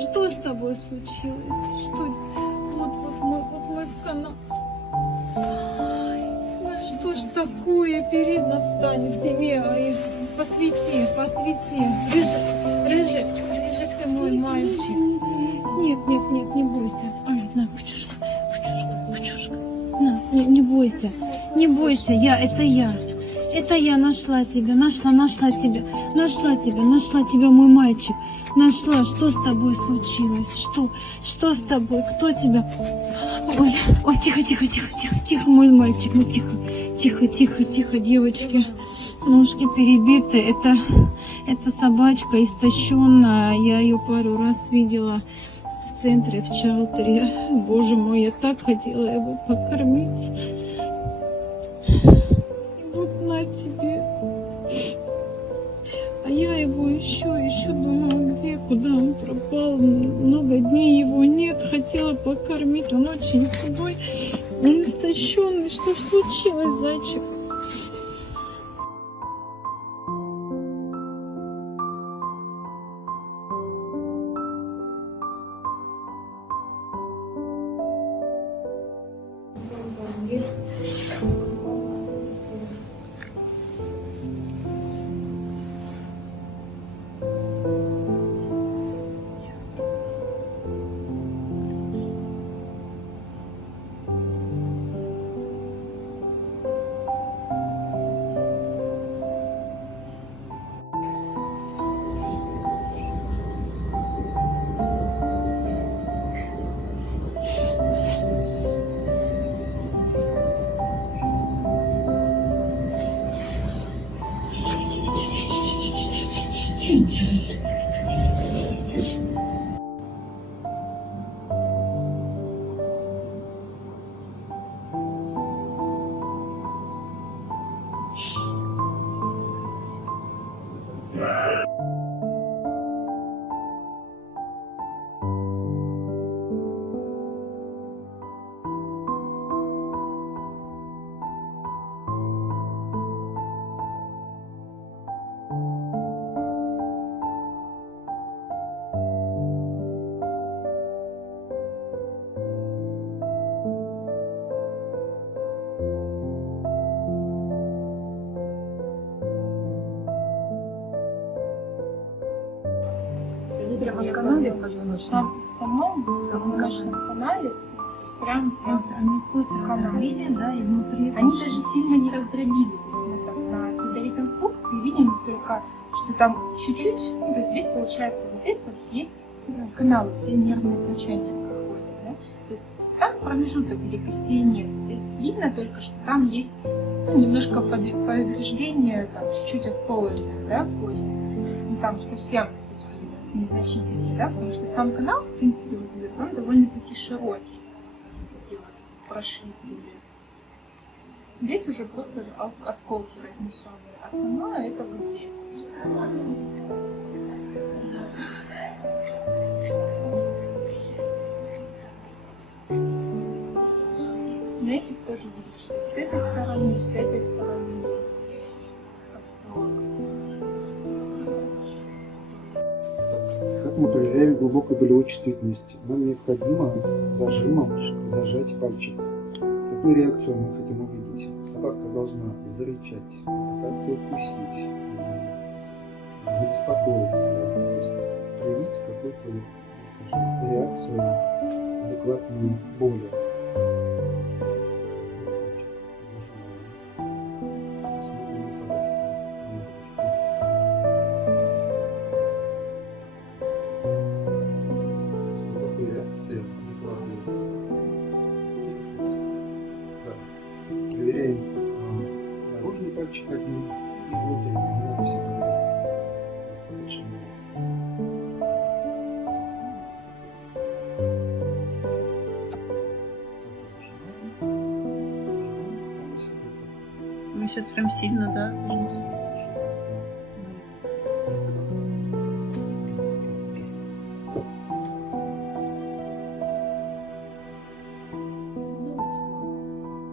что с тобой случилось? Что? Вот мой канал. Ай, ну что ж такое? Передно, Таня, сними. Ай, посвети. Рыжик ты мой мальчик. Нет, не бойся. Ай, на, кучушка. На, не бойся. Не бойся, это я нашла тебя, мой мальчик. Нашла, что с тобой случилось? Что с тобой? Кто тебя? Ой, тихо, мой мальчик, ну тихо, девочки. Ножки перебиты, это собачка истощенная, я ее пару раз видела в центре, в Чалтере. Боже мой, я так хотела его покормить. И вот на тебе. А я его ищу, думала, куда он пропал. Много дней его нет, хотела покормить. Он очень худой, он истощенный. Что ж случилось, зайчик? Прямо в канале, в самом замыкашенном канале, прям Они каналили, да, и внутри. они даже сильно не раздробили. То есть мы там на какой-то реконструкции видим только, что там чуть-чуть, ну, то есть здесь получается вот здесь вот есть канал, где нервное окончание проходит, да? То есть там промежуток где костей нет. Здесь видно только, что там есть немножко повреждение, там чуть-чуть отколотая, да, кость. Ну, там совсем незначительный, да, потому что сам канал, в принципе, он довольно-таки широкий, эти вот прошли пули. Здесь уже просто осколки разнесенные. Основное это вот здесь. На этих тоже видишь, что с этой стороны, с этой стороны есть осколок. Как мы проверяем глубокую болевую чувствительность? Нам необходимо зажимом зажать пальчик. Какую реакцию мы хотим увидеть? Собака должна зарычать, попытаться укусить, забеспокоиться, то есть проявить какую-то, скажем, реакцию адекватной боли. Смотрим на собачку. Реакция адекватная. Да. Проверяем наружный пальчик один и внутренний. Не надо все подряд. Достаточно. Мы сейчас прям сильно, да?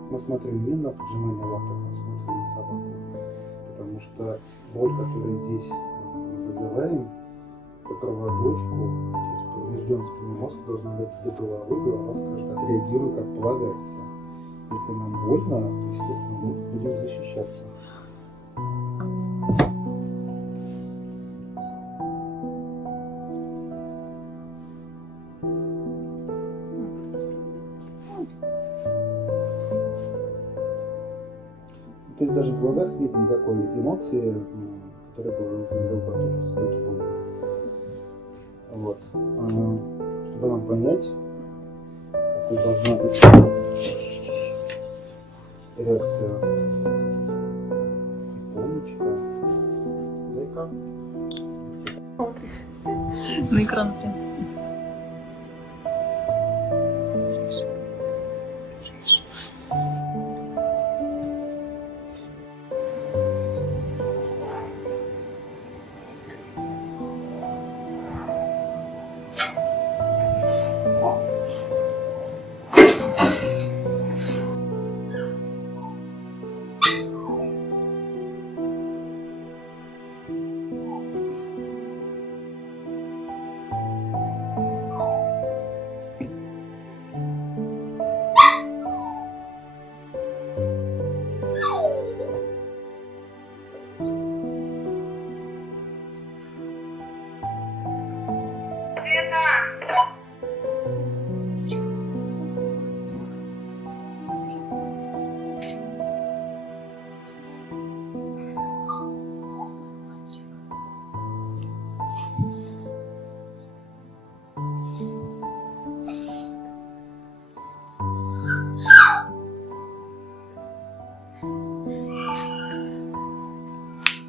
Мы смотрим не на поджимание лапы, а смотрим на собаку. Потому что боль, которую здесь мы вызываем по проводочку, через поврежден спинной мозг, должен дойти до головы, голова скажет, отреагируй как полагается. Если нам больно, то, естественно, мы будем защищаться. То есть даже в глазах нет никакой эмоции, которая говорила про то, что собаке больно. Вот. Чтобы нам понять, какой должна быть реакция. Умничка. Зайка. На экран прям.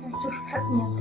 Настюш, как нет?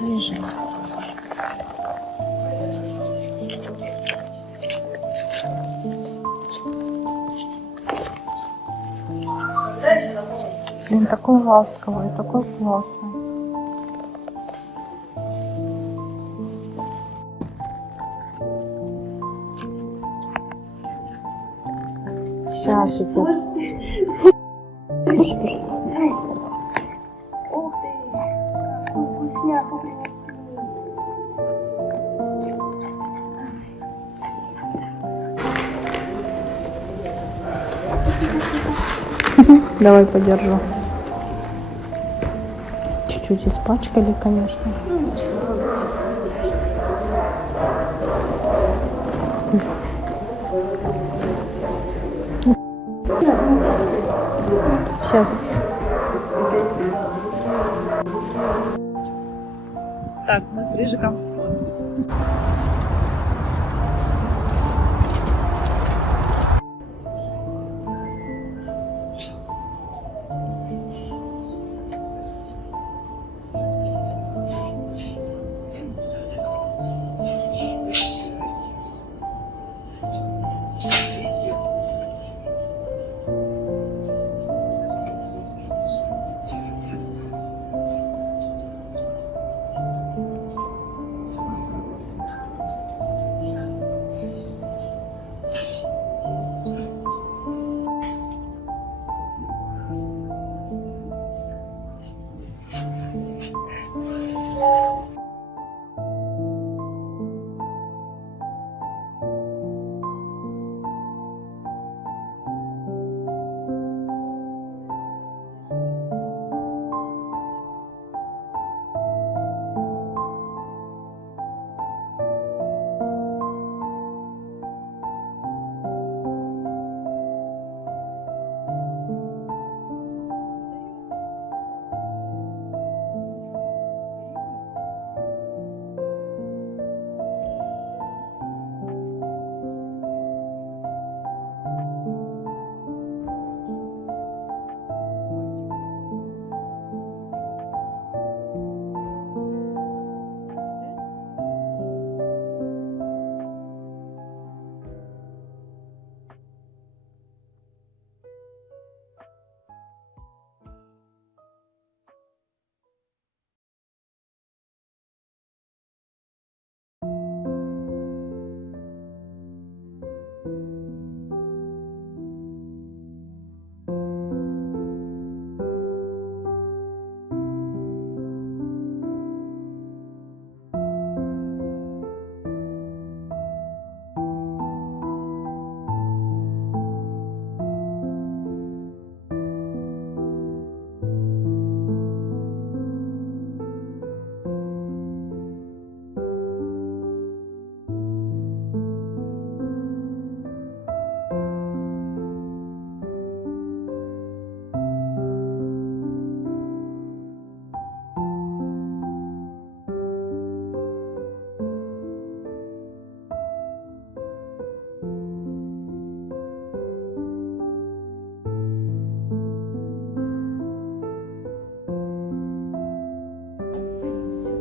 Рыжий. Блин, такой ласковый, такой классный. Сейчас иди. Ух ты, какую вкусняху принесли. Давай подержу. Чуть-чуть испачкали, конечно. Сейчас. Так, у нас ближе комфорт.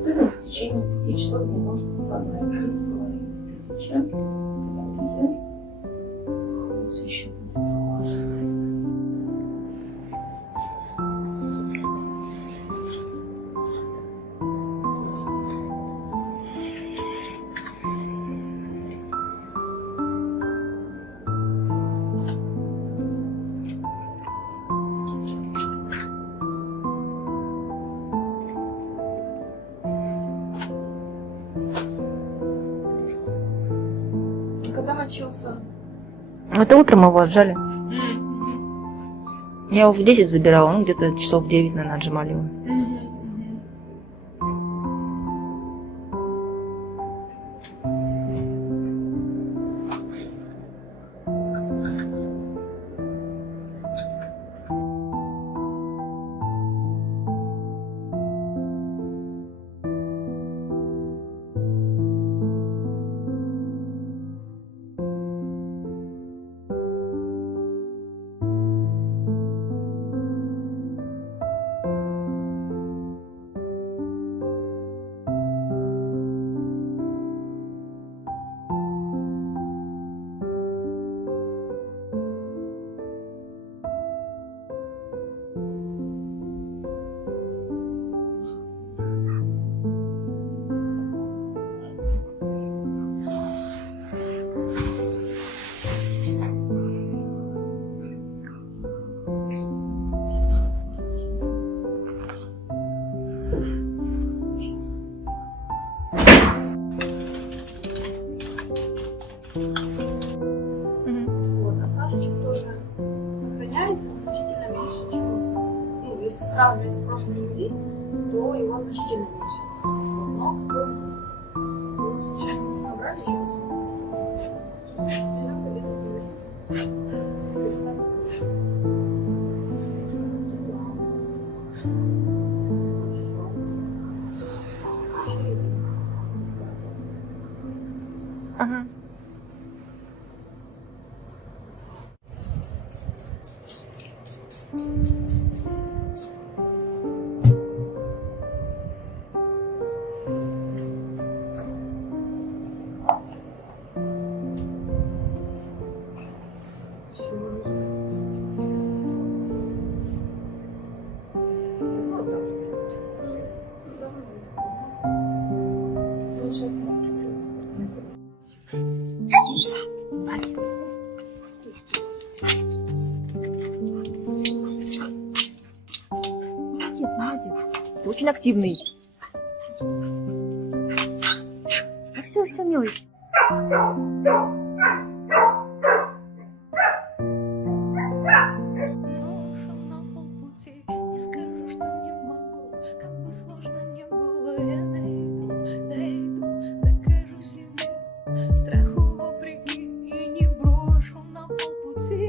Цена в течение 5 часов не носится на 3500. Плюс еще будет у вас. Когда начался? Это утром его отжали. Я его в 10 забирала, ну где-то часов в 9, наверное, отжимали его. Вот, осадочек тоже сохраняется, он значительно меньше, чем, ну, если сравнивать с прошлым УЗИ, то его значительно меньше. Но какой есть. В любом случае, нужно брать еще посмотреть. Слезем-то без изменений. Перестанет крутиться. Ага. Сейчас можно чуть-чуть подписать. Молодец, молодец. Ты очень активный. Все, все, милый. На полпути не скажу, что не могу, как бы сложно не было, я дойду, докажу себе, страху вопреки, и не брошу на полпути,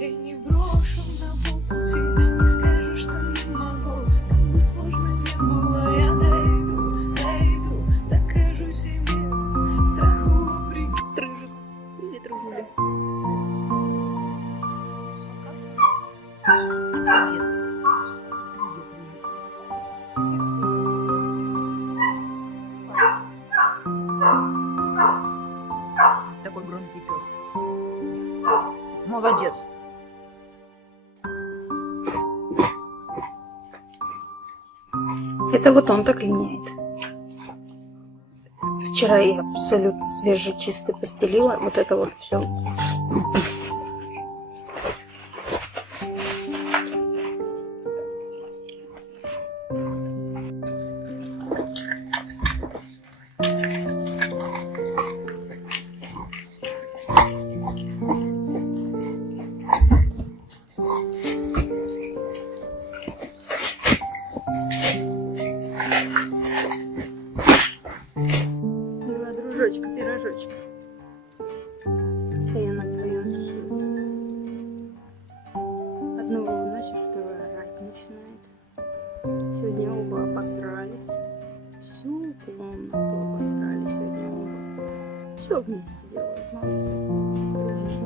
и не брошу на полпути, не скажу, что не могу, как бы сложно не было, я дойду, докажу себе, страху вопреки. Рыжик. Привет, Рыжуля. Привет. Такой громкий пес. Молодец. Это вот он так линяет. Вчера я абсолютно свежий, чистый постелила. Вот это вот все. Два дружочка, пирожочка. Постоянно вдвоем тусуют. Одного выносишь, второй орать начинает. Сегодня оба обосрались. Всю комнату обосрали сегодня оба. Все вместе делают, молодцы. Дружно.